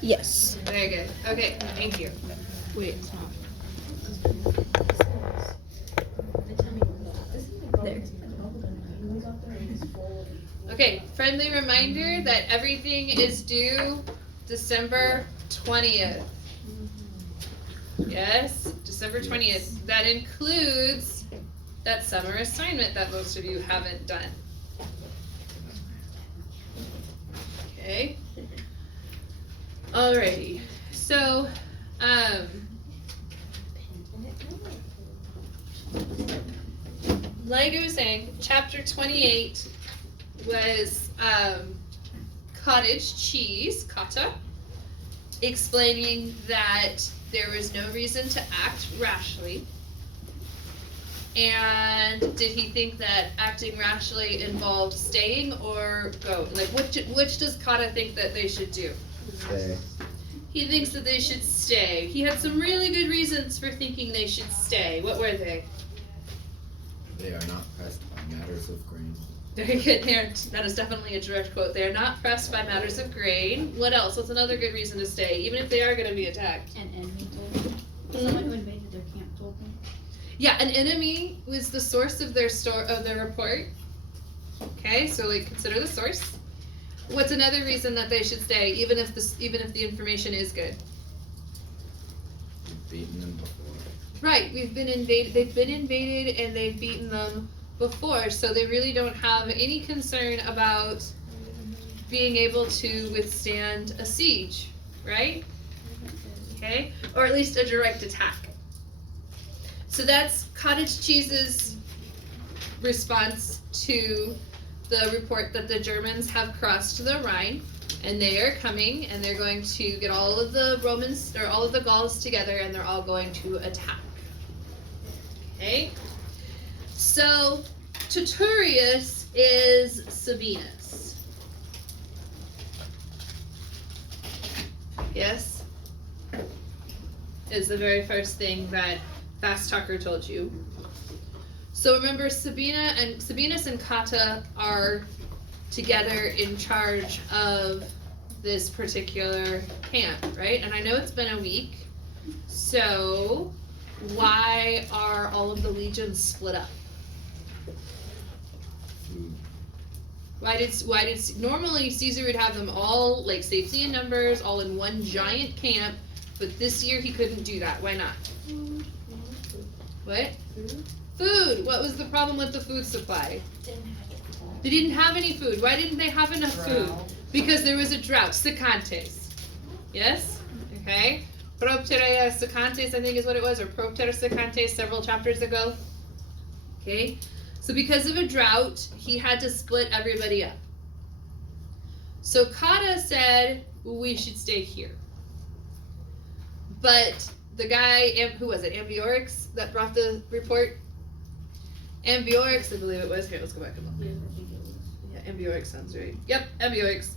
Yes. Very good. Okay, thank you. Wait, it's not. There. Okay, friendly reminder that everything is due December 20th. Yes, December 20th. That includes that summer assignment that most of you haven't done. Okay. Alrighty. So, like I was saying, chapter 28 was cottage cheese, kata, explaining that there was no reason to act rashly. And did he think that acting rashly involved staying or go? Like, which does Kata think that they should do? Stay. He thinks that they should stay. He had some really good reasons for thinking they should stay. What were they? They are not pressed by matters of grain. Very good there. That is definitely a direct quote. They are not pressed by matters of grain. What else? What's another good reason to stay, even if they are going to be attacked? An enemy told them. Someone who invaded their camp told them. Yeah, an enemy was the source of their report. Okay, so like consider the source. What's another reason that they should stay, even if the information is good? We've beaten them before. Right, we've been invaded. They've been invaded and they've beaten them before, so they really don't have any concern about being able to withstand a siege, right? Okay, or at least a direct attack. So that's cottage cheese's response to the report that the Germans have crossed the Rhine and they are coming and they're going to get all of the Romans or all of the Gauls together and they're all going to attack. Okay? So Titurius is Sabinus. Yes? Is the very first thing that Fast Talker told you. So remember, Sabinus and Kata are together in charge of this particular camp, right? And I know it's been a week, so why are all of the legions split up? Food. Why did normally Caesar would have them all like safety in numbers, all in one giant camp, but this year he couldn't do that. Why not? What? Food. What was the problem with the food supply? They didn't have any food. Why didn't they have enough food? Because there was a drought. Sicantes. Yes? Okay. Propterea Sicantes, I think is what it was, or Propter Sicantes several chapters ago. Okay. So because of a drought, he had to split everybody up. So Cotta said, we should stay here. But the guy, who was it, Ambiorix, that brought the report? Ambiorix, I believe it was. Here, let's go back and look. Yeah, Ambiorix sounds right. Yep, Ambiorix.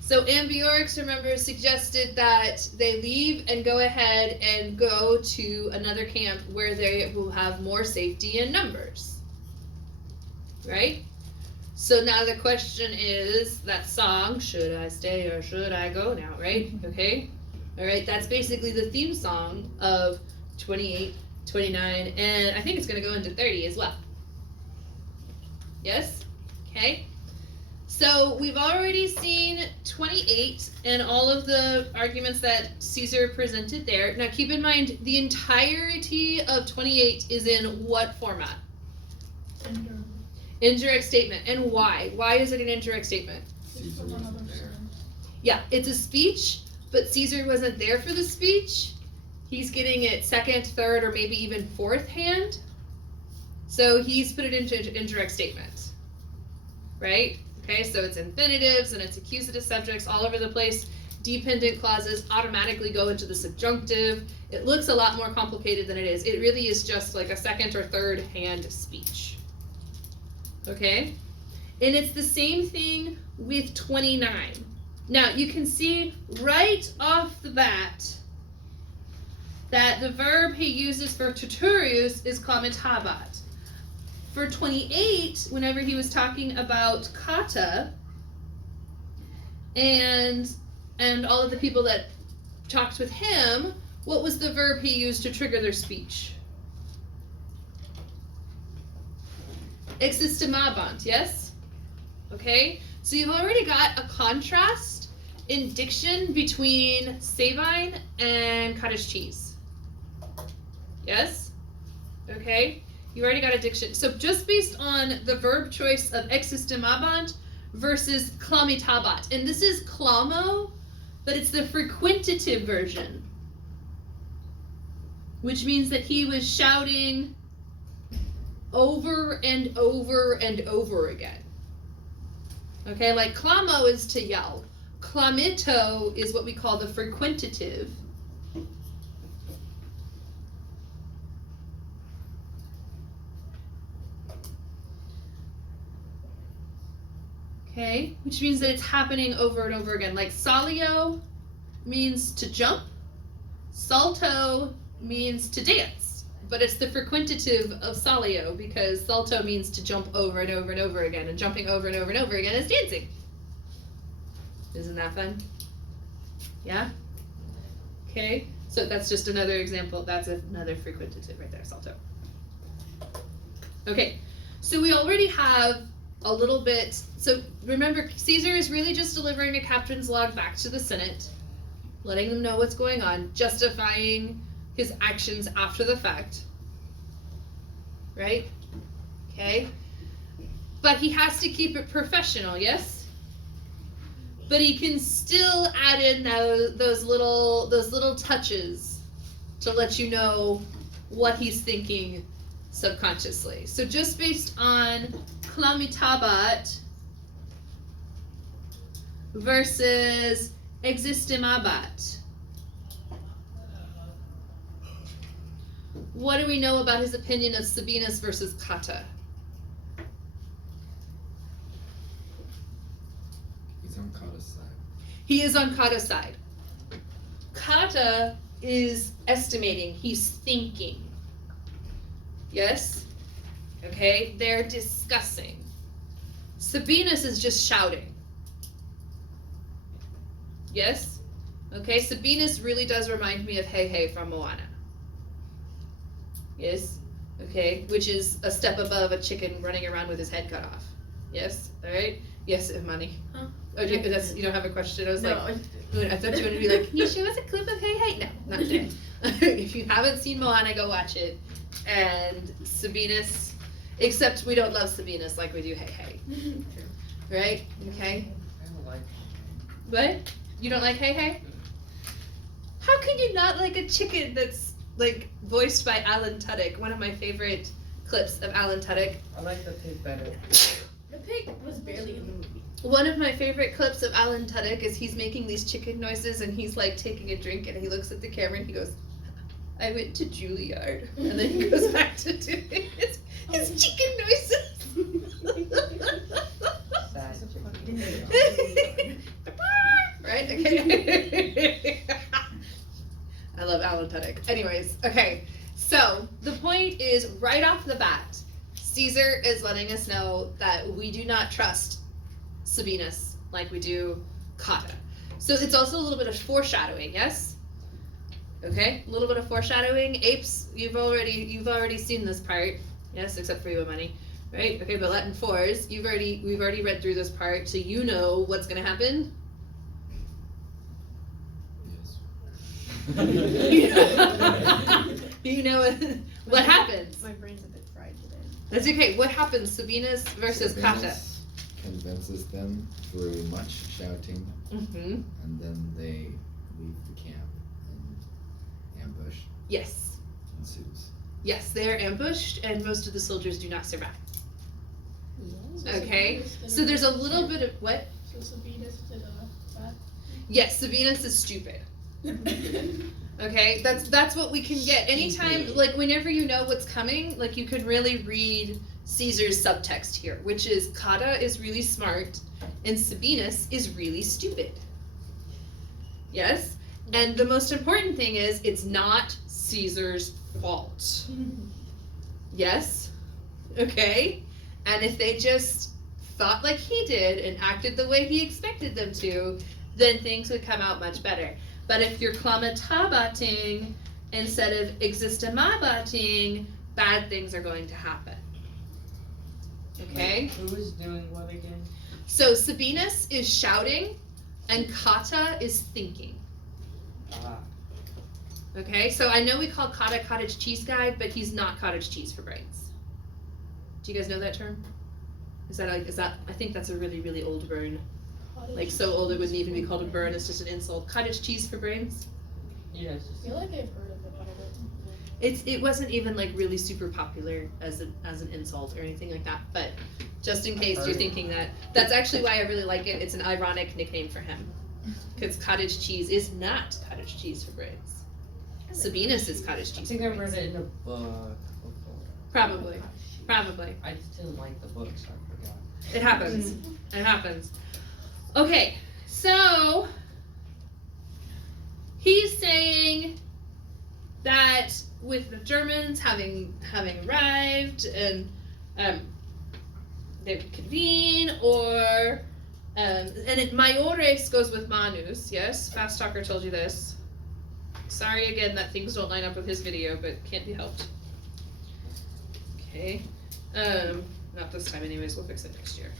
So Ambiorix, remember, suggested that they leave and go ahead and go to another camp where they will have more safety in numbers. Right? So now the question is, that song, should I stay or should I go now, right? Okay? Alright, that's basically the theme song of 28, 29, and I think it's going to go into 30 as well. Yes? Okay. So we've already seen 28 and all of the arguments that Caesar presented there. Now keep in mind, the entirety of 28 is in what format? Indirect statement. And why? Why is it an indirect statement? Caesar wasn't there. Yeah, it's a speech, but Caesar wasn't there for the speech. He's getting it second, third, or maybe even fourth hand. So he's put it into indirect statement. Right? Okay, so it's infinitives and it's accusative subjects all over the place. Dependent clauses automatically go into the subjunctive. It looks a lot more complicated than it is. It really is just like a second or third hand speech. Okay? And it's the same thing with 29. Now, you can see right off the bat that the verb he uses for Titurius is komitabat. For 28, whenever he was talking about kata, and and all of the people that talked with him, what was the verb he used to trigger their speech? Existimabant, yes? Okay, so you've already got a contrast in diction between Sabine and cottage cheese. Yes? Okay, you already got a diction. So just based on the verb choice of existimabant versus clamitabat, and this is clamo, but it's the frequentative version, which means that he was shouting over and over and over again. Okay, like clamo is to yell. Clamito is what we call the frequentative. Okay, which means that it's happening over and over again. Like salio means to jump, salto means to dance, but it's the frequentative of salio because salto means to jump over and over and over again, and jumping over and over and over again is dancing. Isn't that fun? Yeah? Okay, so that's just another example. That's another frequentative right there, salto. Okay, so we already have a little bit, so remember, Caesar is really just delivering a captain's log back to the Senate, letting them know what's going on, justifying his actions after the fact, right? Okay, but he has to keep it professional, yes? But he can still add in those little touches to let you know what he's thinking subconsciously. So just based on clamitabat versus existimabat, what do we know about his opinion of Sabinus versus Cotta? He's on Cotta's side. He is on Cotta's side. Cotta is estimating, he's thinking. Yes? Okay, they're discussing. Sabinus is just shouting. Yes? Okay, Sabinus really does remind me of Hey Hey from Moana. Yes? Okay, which is a step above a chicken running around with his head cut off. Yes? Alright? Yes, Imani. Huh? Oh, you don't have a question? I was No, like, I thought you were going to be like, can you show us a clip of Hey Hey? No, not today. If you haven't seen Moana, go watch it. And Sabinus, except we don't love Sabinus like we do Hey Hey. Right? Okay? I don't like What? You don't like Hey Hey? How can you not like a chicken that's like voiced by Alan Tudyk? One of my favorite clips of Alan Tudyk. I like the pig better. The pig was barely in the movie. One of my favorite clips of Alan Tudyk is he's making these chicken noises and he's like taking a drink and he looks at the camera and he goes, I went to Juilliard. And then he goes back to doing his chicken noises. Right? Okay. I love Alan Tudyk. Anyways, okay. So the point is, right off the bat, Caesar is letting us know that we do not trust Sabinus like we do Cotta. So it's also a little bit of foreshadowing, yes? Okay, a little bit of foreshadowing. Apes, you've already seen this part, yes, except for you, Money, right? Okay, but Latin fours, we've already read through this part, so you know what's gonna happen. Yes. You know what happens. My brain's a bit fried today. That's okay. What happens? Sabinus versus Cotta. Sabinus convinces them through much shouting, Mm-hmm. and then they leave the camp, and ambush Yes. ensues. Yes, they are ambushed, and most of the soldiers do not survive. Okay, so there's a little bit of what? So Sabinus did that. Yes, Sabinus is stupid. Okay, that's what we can get. Anytime, like whenever you know what's coming, like you can really read Caesar's subtext here, which is Cotta is really smart and Sabinus is really stupid. Yes? And the most important thing is it's not Caesar's fault. Yes? Okay? And if they just thought like he did and acted the way he expected them to, then things would come out much better. But if you're klamatabating instead of existamabating, bad things are going to happen. Okay? Who is doing what again? So Sabinus is shouting and Kata is thinking. Okay, so I know we call Kata cottage cheese guy, but he's not cottage cheese for brains. Do you guys know that term? Is that I think that's a really, really old burn. Like so old it wouldn't even be called a burn, it's just an insult. Cottage cheese for brains? Yes. I feel like I've heard of it. It wasn't even like really super popular as an insult or anything like that, but just in case you're thinking that, that's actually why I really like it. It's an ironic nickname for him. Because cottage cheese is not cottage cheese for brains. Sabinus is cottage I cheese think for I read brains. it in a book before. Probably. Probably. I just didn't like the book, so I forgot. It happens. It happens. Okay, so he's saying that with the Germans having arrived and they would convene, or and it maiores goes with manus. Yes, Fast Talker told you this. Sorry again that things don't line up with his video, but can't be helped. Okay, not this time anyways. We'll fix it next year.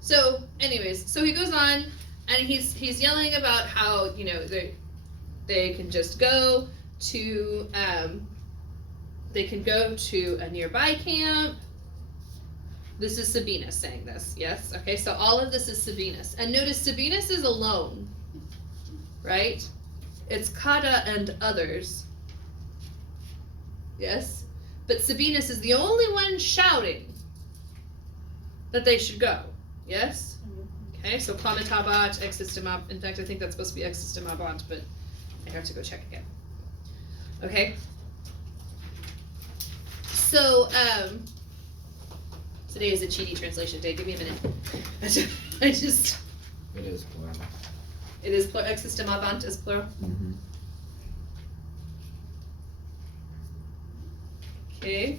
So anyways, so he goes on and he's yelling about how, you know, they can just go to a nearby camp. This is Sabinus saying this, yes? Okay, so all of this is Sabinus. And notice Sabinus is alone, right? It's Kata and others. Yes? But Sabinus is the only one shouting that they should go. Yes? Okay, so Klamatabat, Existimab. In fact, I think that's supposed to be Existimabant, but I have to go check again. Okay? So, today is a cheaty translation day. Give me a minute. I just It is plural. it is plural. Existimabant is plural. Mm-hmm. Okay.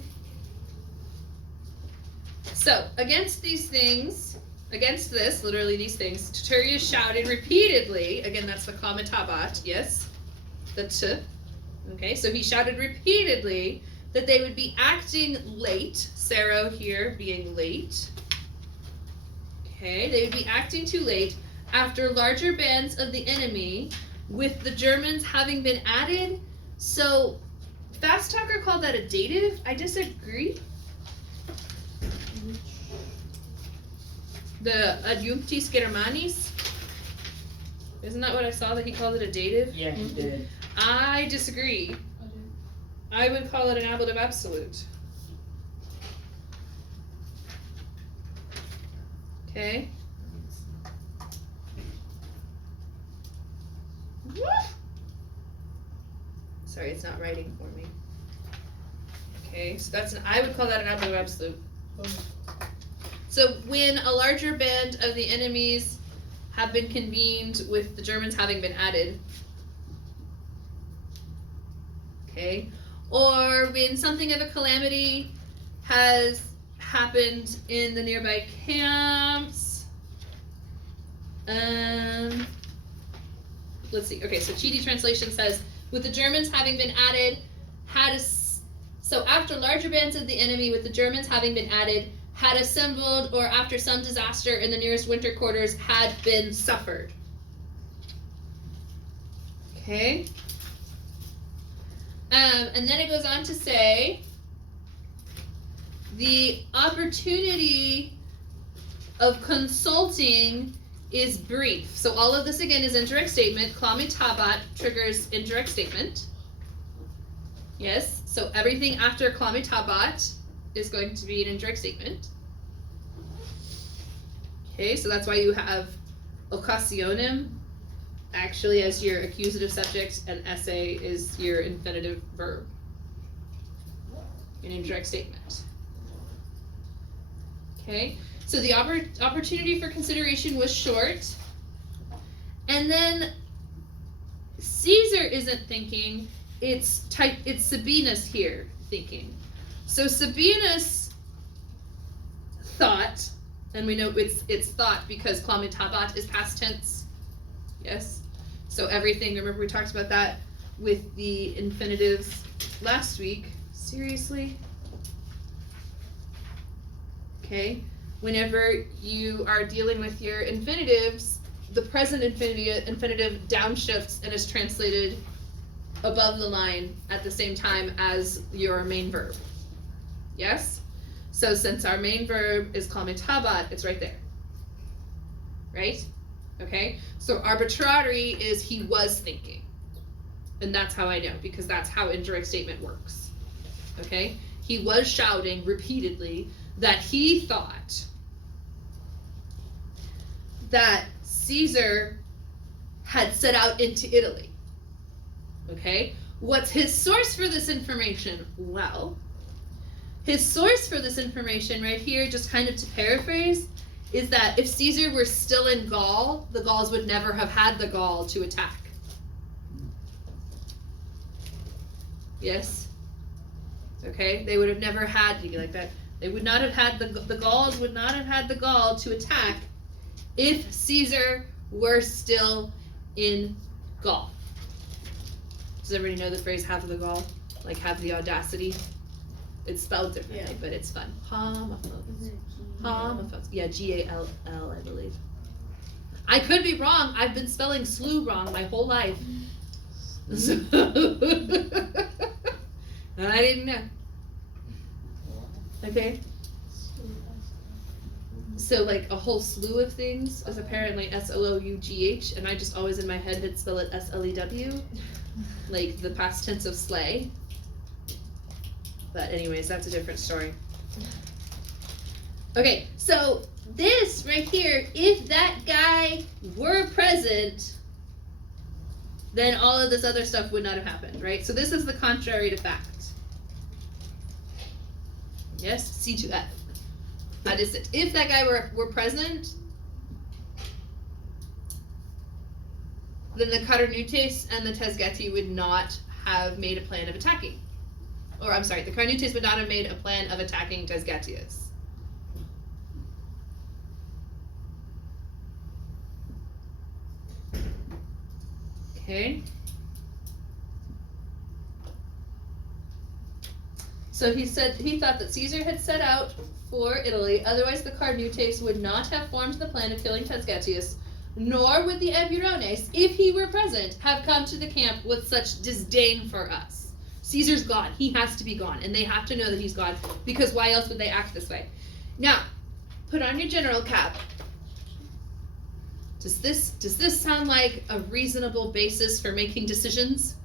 So, against these things, against this, literally these things, Titurius shouted repeatedly, again that's the Klamatabat, yes? The T. Okay, so he shouted repeatedly that they would be acting late, Sero here being late. Okay, they would be acting too late after larger bands of the enemy, with the Germans having been added. So, Fast Talker called that a dative. I disagree. The Adjunctis Germanis. Isn't that what I saw that he called it a dative? Yeah, he did. I disagree. I would call it an ablative absolute. Okay. Sorry, it's not writing for me. Okay, so I would call that an ablative absolute. So when a larger band of the enemies have been convened with the Germans having been added, okay, or when something of a calamity has happened in the nearby camps, let's see, okay, so Chidi translation says, with the Germans having been added, so after larger bands of the enemy with the Germans having been added, had assembled, or after some disaster in the nearest winter quarters had been suffered. Okay. And then it goes on to say, the opportunity of consulting is brief. So all of this again is indirect statement. Klamitabat triggers indirect statement. Yes, so everything after Klamitabat is going to be an indirect statement. Okay, so that's why you have occasionem actually as your accusative subject, and esse is your infinitive verb. An indirect statement. Okay, so the opportunity for consideration was short. And then Caesar isn't thinking, it's Sabinus here thinking. So Sabinus thought, and we know it's thought because klamitabat is past tense. Yes? So everything, remember we talked about that with the infinitives last week. Seriously? Okay? Whenever you are dealing with your infinitives, the present infinitive downshifts and is translated above the line at the same time as your main verb. Yes? So since our main verb is klamitabat, it's right there. Right? Okay? So arbitrary is he was thinking. And that's how I know, because that's how indirect statement works. Okay? He was shouting repeatedly that he thought that Caesar had set out into Italy. Okay? What's his source for this information? Well, his source for this information right here, just kind of to paraphrase, is that if Caesar were still in Gaul, the Gauls would never have had the Gaul to attack. Yes? Okay? They would have never had, you like that? They would not have had, the Gauls would not have had the Gaul to attack if Caesar were still in Gaul. Does everybody know the phrase have the gall? Like have the audacity? It's spelled differently, but it's fun. Homophobes. Homophobes. Yeah, G-A-L-L, I believe. I could be wrong. I've been spelling slew wrong my whole life. So I didn't know. Okay? So like a whole slew of things is apparently S-L-O-U-G-H, and I just always in my head had spell it S-L-E-W, like the past tense of slay. But anyways, that's a different story. Okay, so this right here, if that guy were present, then all of this other stuff would not have happened, right? So this is the contrary to fact. Yes, C to F. That is it. If that guy were present, then the Carnutes and the Tesgeti would not have made a plan of attacking. Or I'm sorry, the Carnutes would not have made a plan of attacking Tesgetius. Okay. So he said he thought that Caesar had set out for Italy, otherwise the Carnutes would not have formed the plan of killing Tesgetius, nor would the Eburones, if he were present, have come to the camp with such disdain for us. Caesar's gone. He has to be gone, and they have to know that he's gone, because why else would they act this way? Now, put on your general cap. Does this sound like a reasonable basis for making decisions?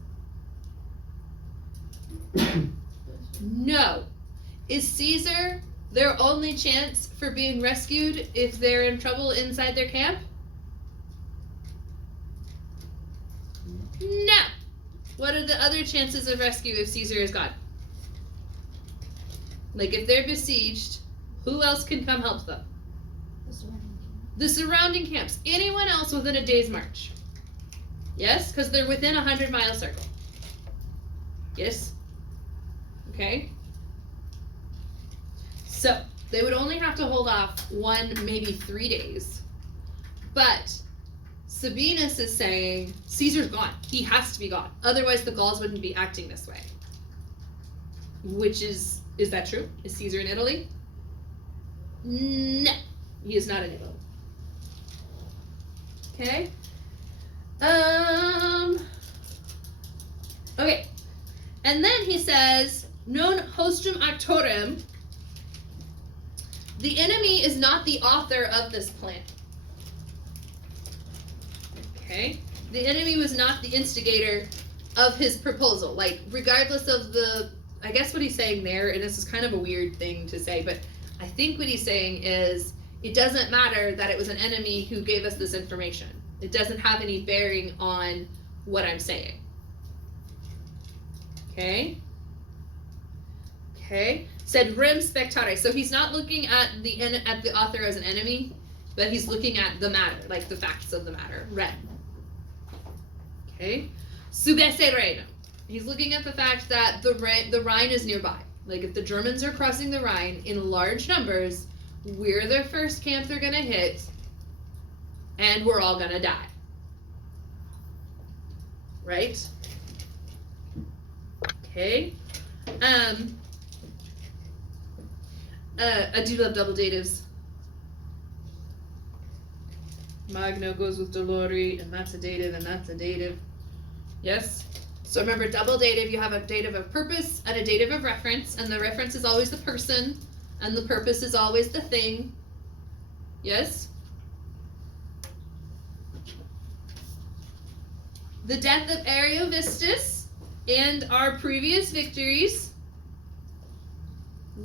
No. Is Caesar their only chance for being rescued if they're in trouble inside their camp? No. What are the other chances of rescue if Caesar is gone? Like if they're besieged, who else can come help them? The surrounding camps. Anyone else within a day's march. Yes? Because they're within a 100-mile circle. Yes? Okay? So, they would only have to hold off 1, maybe 3 days. But Sabinus is saying, Caesar's gone. He has to be gone. Otherwise, the Gauls wouldn't be acting this way. Which is that true? Is Caesar in Italy? No. He is not in Italy. Okay? Okay. And then he says, non hostum actorem. The enemy is not the author of this plan. Okay? The enemy was not the instigator of his proposal. Like, regardless of I guess what he's saying there, and this is kind of a weird thing to say, but I think what he's saying is, it doesn't matter that it was an enemy who gave us this information. It doesn't have any bearing on what I'm saying. Okay? Okay? Said rem spectare. So he's not looking at the author as an enemy, but he's looking at the matter, like the facts of the matter. Rem. Okay? Subesse Rhenum. He's looking at the fact that the Rhine is nearby. Like if the Germans are crossing the Rhine in large numbers, we're the first camp they're gonna hit, and we're all gonna die. Right? Okay. I do love double datives. Magno goes with Dolori, and that's a dative, and that's a dative. Yes? So remember, double dative, you have a dative of purpose and a dative of reference, and the reference is always the person, and the purpose is always the thing. Yes? The death of Ariovistus and our previous victories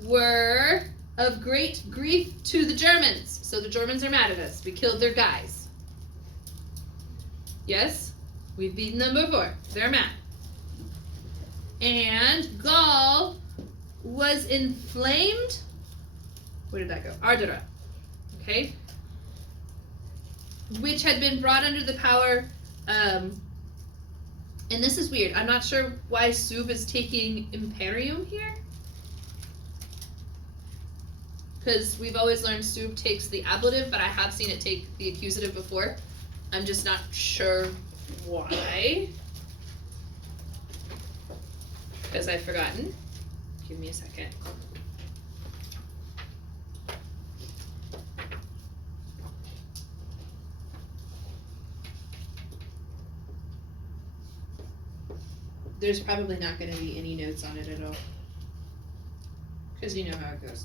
were of great grief to the Germans. So the Germans are mad at us. We killed their guys. Yes? We've beaten them before. They're mad. And Gaul was inflamed. Where did that go? Ardara. Okay? Which had been brought under the power, and this is weird. I'm not sure why Sub is taking Imperium here. Because we've always learned Sub takes the ablative, but I have seen it take the accusative before. I'm just not sure why. Because I've forgotten. Give me a second. There's probably not going to be any notes on it at all. Because you know how it goes.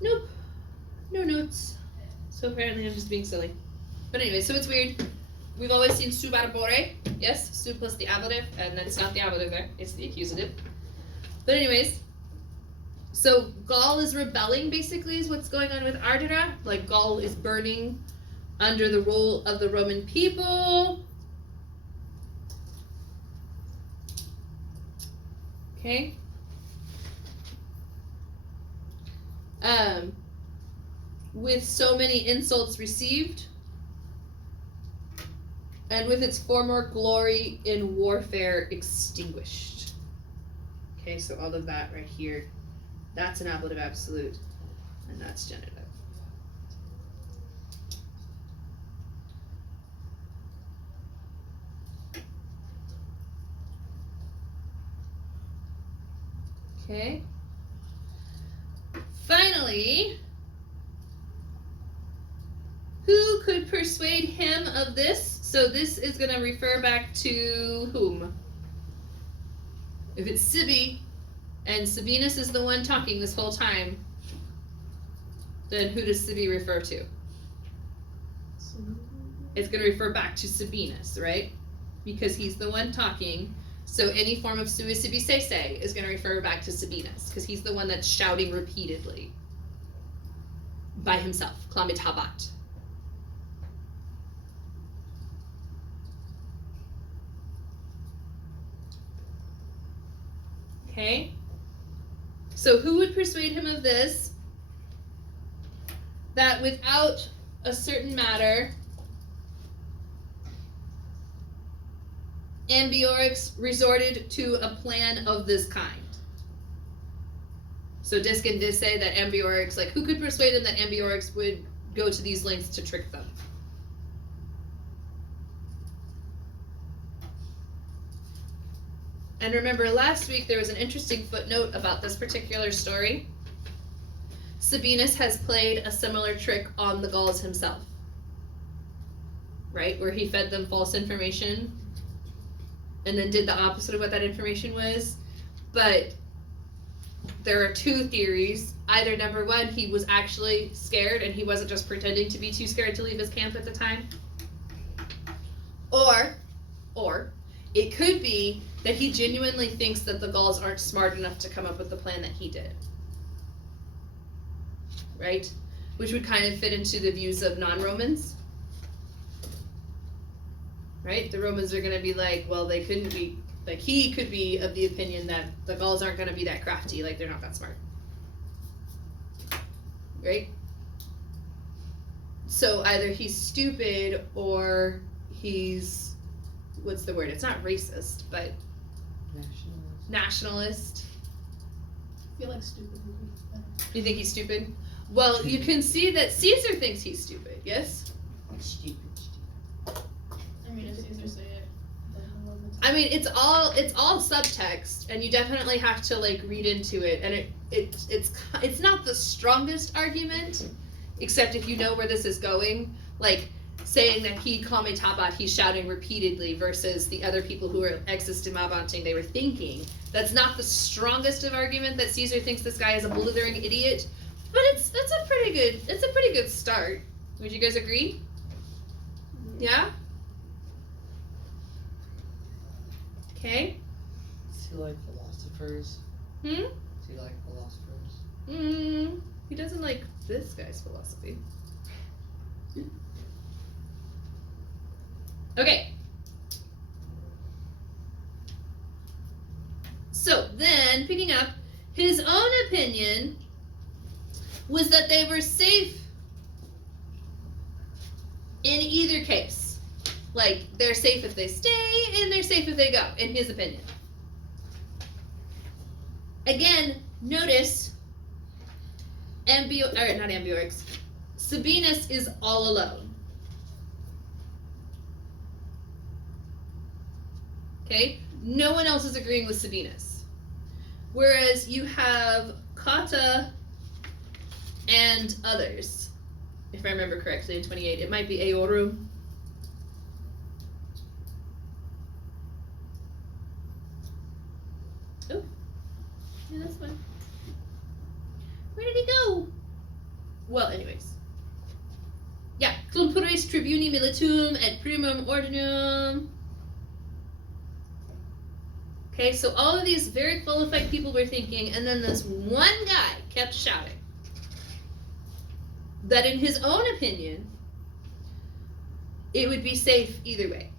Nope. No notes. So apparently I'm just being silly. But anyway, so it's weird. We've always seen sub arbore. Yes, sub plus the ablative, and then it's not the ablative there, it's the accusative. But anyways, so Gaul is rebelling basically is what's going on with Ardara. Like Gaul is burning under the rule of the Roman people. Okay. With so many insults received, and with its former glory in warfare extinguished. Okay, so all of that right here, that's an ablative absolute, and that's genitive. Okay. Finally, who could persuade him of this? So this is going to refer back to whom? If it's Sibi, and Sabinus is the one talking this whole time, then who does Sibi refer to? It's going to refer back to Sabinus, right? Because he's the one talking. So any form of sui sibi se is going to refer back to Sabinus, because he's the one that's shouting repeatedly by himself. Klamitabat. Okay? So who would persuade him of this? That without a certain matter, Ambiorix resorted to a plan of this kind. So Diskin did say that Ambiorix, like, who could persuade him that Ambiorix would go to these lengths to trick them? And remember, last week there was an interesting footnote about this particular story. Sabinus has played a similar trick on the Gauls himself. Right? Where he fed them false information and then did the opposite of what that information was. But there are two theories. Either number one, he was actually scared and he wasn't just pretending to be too scared to leave his camp at the time. Or it could be that he genuinely thinks that the Gauls aren't smart enough to come up with the plan that he did. Right? Which would kind of fit into the views of non-Romans. Right? The Romans are going to be like, well, they couldn't be, like, he could be of the opinion that the Gauls aren't going to be that crafty, like, they're not that smart. Right? So either he's stupid or he's, what's the word? It's not racist, but nationalist. I feel like stupid would be better. You think he's stupid? Well, you can see that Caesar thinks he's stupid, yes? Stupid. I mean, if Caesar say it, then I love it. I mean, it's all subtext, and you definitely have to like read into it, and it's not the strongest argument, except if you know where this is going, like saying that he kame tabat, he's shouting repeatedly, versus the other people who are existimabanting, they were thinking. That's not the strongest of argument that Caesar thinks this guy is a blithering idiot, but it's a pretty good start. Would you guys agree? Yeah? Okay. Is he like philosophers? Hmm? Is he like philosophers? He doesn't like this guy's philosophy. Okay. So then, picking up, his own opinion was that they were safe in either case. Like, they're safe if they stay, and they're safe if they go, in his opinion. Again, notice, not Ambiorix, Sabinus is all alone. Okay? No one else is agreeing with Sabinus. Whereas you have Cotta and others, if I remember correctly, in 28. It might be Aorum. Oh, yeah, that's fine. Where did he go? Well, anyways. Yeah, cum pueris tribuni militum et primum ordinum. Okay, so all of these very qualified people were thinking, and then this one guy kept shouting that in his own opinion, it would be safe either way.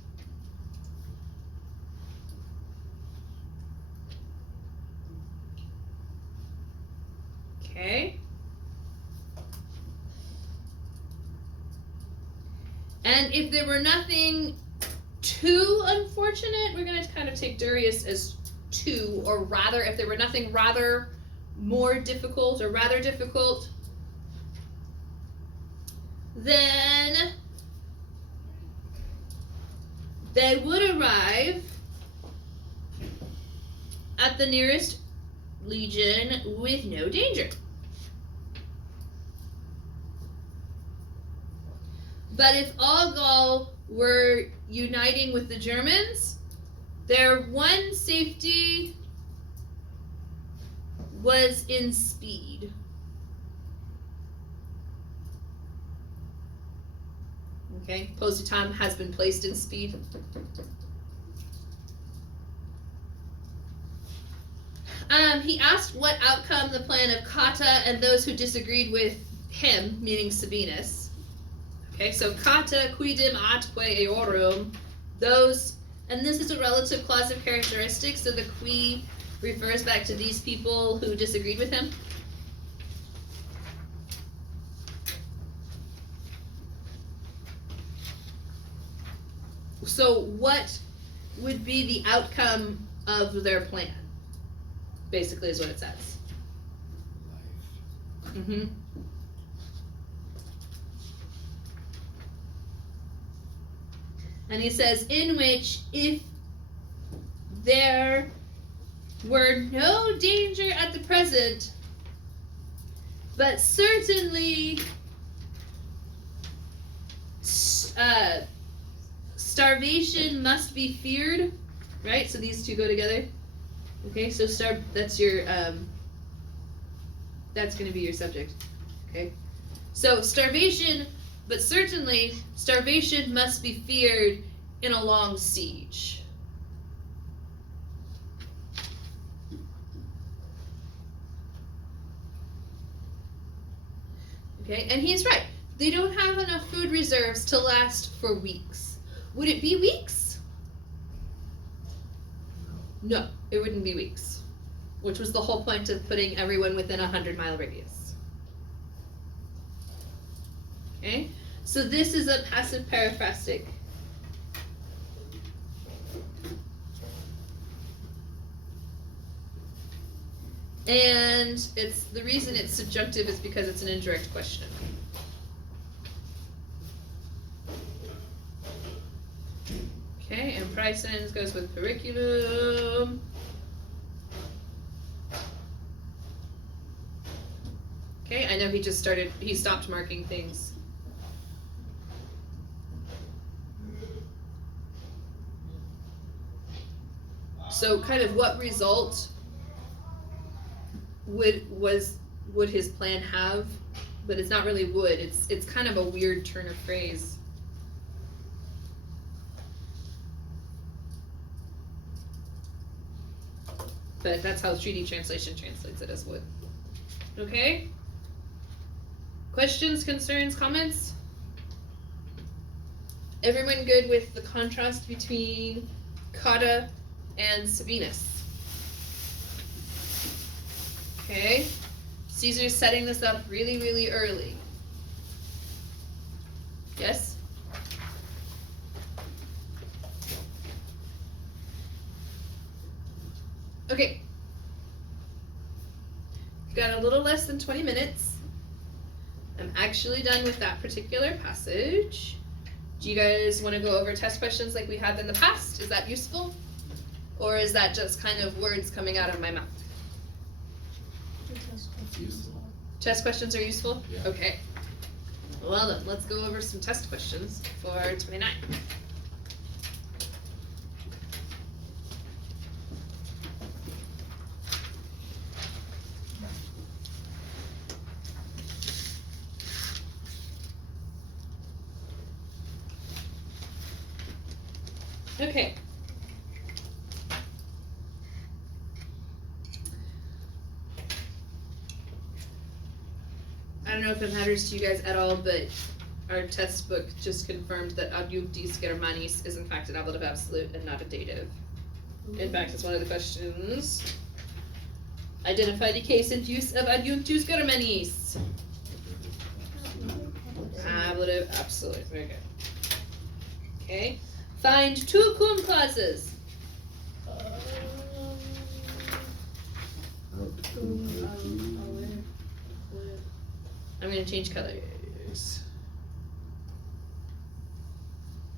Okay. And if there were nothing too unfortunate, we're going to kind of take Darius as 2, or rather, if there were nothing rather more difficult or rather difficult, then they would arrive at the nearest legion with no danger. But if all Gaul were uniting with the Germans, their one safety was in speed. Okay, Positam has been placed in speed. He asked what outcome the plan of Cotta and those who disagreed with him, meaning Sabinus. Okay, so Cotta quidem atque eorum, those, and this is a relative clause of characteristics, so the qui refers back to these people who disagreed with him. So what would be the outcome of their plan? Basically is what it says. Life. Mm-hmm. And he says, in which if there were no danger at the present, but certainly starvation must be feared, right? So these two go together. Okay, so that's your that's going to be your subject. Okay, so starvation, but certainly starvation must be feared in a long siege. Okay, and he's right. They don't have enough food reserves to last for weeks. Would it be weeks? No, it wouldn't be weeks, which was the whole point of putting everyone within a 100-mile radius. Okay, so this is a passive paraphrastic. And it's the reason it's subjunctive is because it's an indirect question. Okay, and Pricens goes with curriculum. Okay, I know he stopped marking things. So kind of what result would his plan have? But it's not really would, it's kind of a weird turn of phrase. But that's how treaty translation translates it as would. Okay? Questions, concerns, comments? Everyone good with the contrast between Cotta and Sabinus? Okay? Caesar's setting this up really, really early. Yes? Okay. We've got a little less than 20 minutes. I'm actually done with that particular passage. Do you guys want to go over test questions like we have in the past? Is that useful? Or is that just kind of words coming out of my mouth? Useful. Test questions are useful? Yeah. Okay. Well then, let's go over some test questions for 29. Okay. I don't know if it matters to you guys at all, but our test book just confirmed that adjunctis Germanis is in fact an ablative absolute and not a dative. In fact, it's one of the questions. Identify the case and use of adjunctus Germanis. Ablative absolute. Very good. Okay. Find two cum clauses. I'm going to change colors.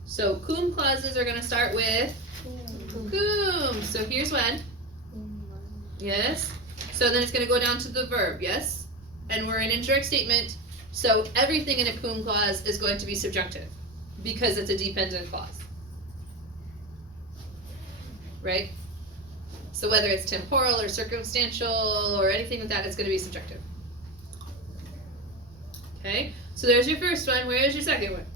So cum clauses are going to start with cum. So here's one. Yes. So then it's going to go down to the verb. Yes. And we're in indirect statement. So everything in a cum clause is going to be subjunctive because it's a dependent clause. Right? So whether it's temporal or circumstantial or anything like that, it's going to be subjunctive. Okay? So there's your first one. Where is your second one?